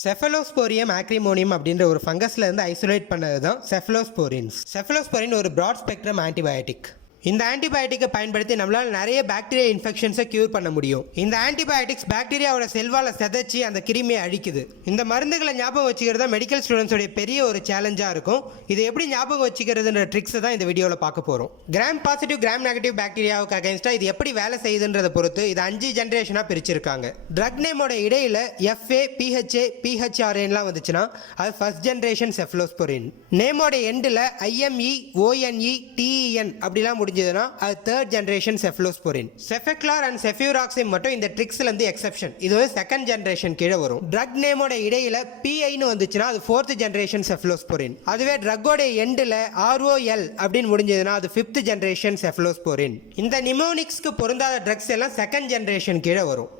செஃபலோஸ்போரியம் ஆக்ரிமோனியம் அப்படின்ற ஒரு ஃபங்கஸ்ல இருந்து ஐசோலேட் பண்ணது தான் செஃபலோஸ்போரின்ஸ். செஃபலோஸ்போரின் ஒரு பிராட் ஸ்பெக்ட்ரம் ஆன்டிபயோட்டிக். இந்த ஆன்டிபயோட்டிக்கை பயன்படுத்தி நம்மளால் நிறைய பாக்டீரியா இன்ஃபெக்ஷன்ஸை கியூர் பண்ண முடியும். இந்த ஆன்டிபயோட்டிக்ஸ் பாக்டீரியாவோட செல்வால செதைச்சி அந்த கிருமியை அழிக்குது. இந்த மருந்துகளை ஞாபகம் வச்சுக்கிறது தான் மெடிக்கல் ஸ்டூடெண்ட்ஸோட பெரிய ஒரு சேலஞ்சாக இருக்கும். இதை எப்படி ஞாபகம் வச்சுக்கிறதுன்ற ட்ரிக்ஸை தான் இந்த வீடியோவில் பார்க்க போகிறோம். கிராம் பாசிட்டிவ் கிராம் நெகட்டிவ் பாக்டீரியாவுக்கு அகைன்ஸ்டாக இது எப்படி வேலை செய்யுதுன்றதை பொறுத்து இது 5 ஜென்ரேஷனாக பிரிச்சிருக்காங்க. ட்ரக் நேமோட இடையில FA PHA PHRNலாம் வந்துச்சுன்னா அது ஃபர்ஸ்ட் ஜென்ரேஷன் செஃபலோஸ்போரின். நேமோட எண்டில் IME ONE TEN அப்படிலாம் முடிஞ்சதுன்னா அது தேர்ட் ஜெனரேஷன் செஃபலோஸ்போரின். செஃபெக்லார் அண்ட் செஃபியூராக்சிம் மட்டும் இந்த ட்ரிக்ஸ்ல இருந்து எக்ஸெப்ஷன். இது வந்து செகண்ட் ஜெனரேஷன் கீழே வரும். ட்ரக் நேமோட இடையில PIன்னு வந்துச்சுன்னா அது ஃபோர்த் ஜெனரேஷன் செஃபலோஸ்போரின். அதுவே ட்ரக்கோட எண்டில் ROL அப்படின்னு முடிஞ்சதுன்னா அது ஃபிஃப்த் ஜெனரேஷன் செஃபலோஸ்போரின். இந்த நிமோனிக்ஸ்க்கு பொருந்தாத ட்ரக்ஸ் எல்லாம் செகண்ட் ஜெனரேஷன் கீழே வரும்.